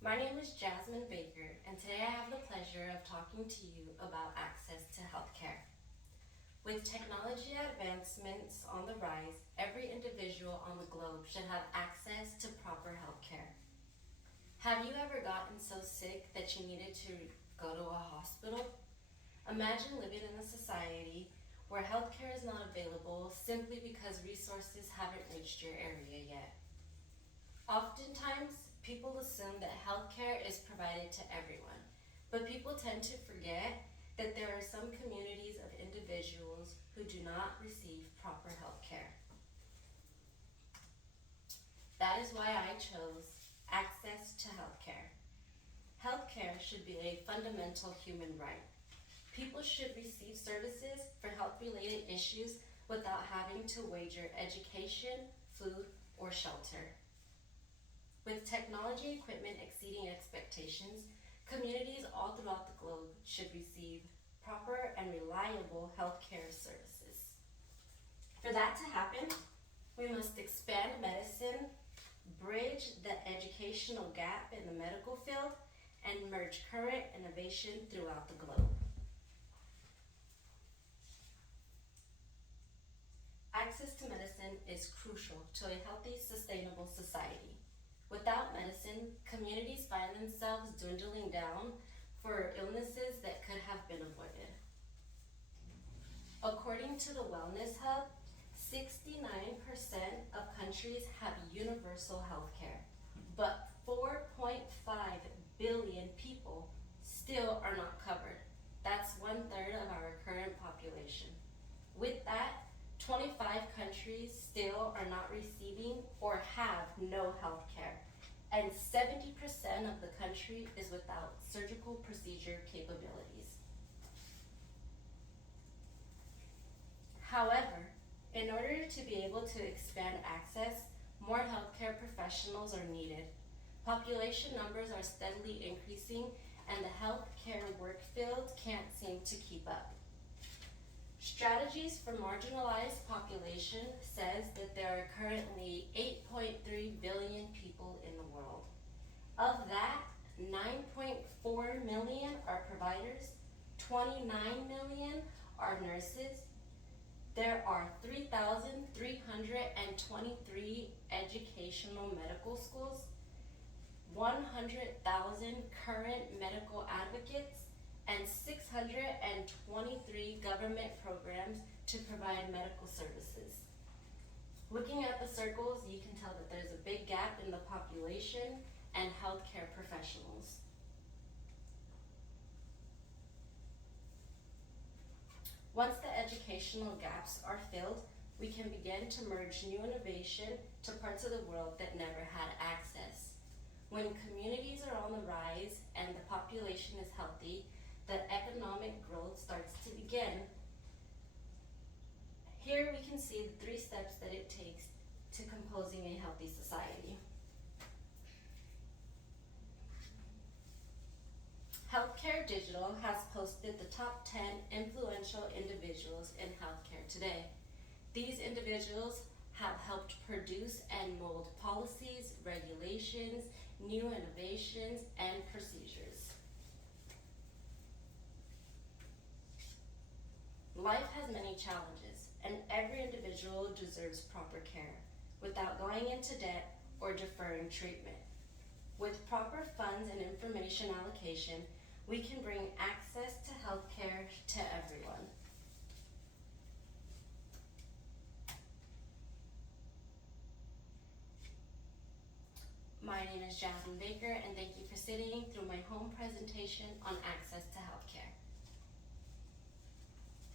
My name is Jasmine Baker, and today I have the pleasure of talking to you about access to healthcare. With technology advancements on the rise, every individual on the globe should have access to proper healthcare. Have you ever gotten so sick that you needed to go to a hospital? Imagine living in a society where healthcare is not available simply because resources haven't reached your area yet. Oftentimes, people assume that healthcare is provided to everyone, but people tend to forget that there are some communities of individuals who do not receive proper healthcare. That is why I chose access to healthcare. Healthcare should be a fundamental human right. People should receive services for health-related issues without having to wager education, food, or shelter. With technology equipment exceeding expectations, communities all throughout the globe should receive proper and reliable healthcare services. For that to happen, we must expand medicine, bridge the educational gap in the medical field, and merge current innovation throughout the globe. Access to medicine is crucial to a healthy, sustainable society. Without medicine, communities find themselves dwindling down for illnesses that could have been avoided. According to the Wellness Hub, 69% of countries have universal health care, but 4.5 billion people still are not covered. That's 1/3 of our current population. With that, 25 countries still are not receiving or have no health care, and 70% of the country is without surgical procedure capabilities. However, in order to be able to expand access, more healthcare professionals are needed. Population numbers are steadily increasing, and the healthcare work field can't seem to keep up. Strategies for Marginalized Population says that there are currently 8.3 billion people in the world. Of that, 9.4 million are providers, 29 million are nurses. There are 3,323 educational medical schools, 100,000 current medical advocates, and 623 government programs to provide medical services. Looking at the circles, you can tell that there's a big gap in the population and healthcare professionals. Once the educational gaps are filled, we can begin to merge new innovation to parts of the world that never had access. When communities are on the rise and the population is healthy, the economic growth starts to begin. Here we can see the 3 steps that it takes to composing a healthy society. Healthcare Digital has posted the top 10 influential individuals in healthcare today. These individuals have helped produce and mold policies, regulations, new innovations, and procedures. Life has many challenges, and every individual deserves proper care without going into debt or deferring treatment. With proper funds and information allocation, we can bring access to healthcare to everyone. My name is Jasmine Baker, and thank you for sitting through my home presentation on access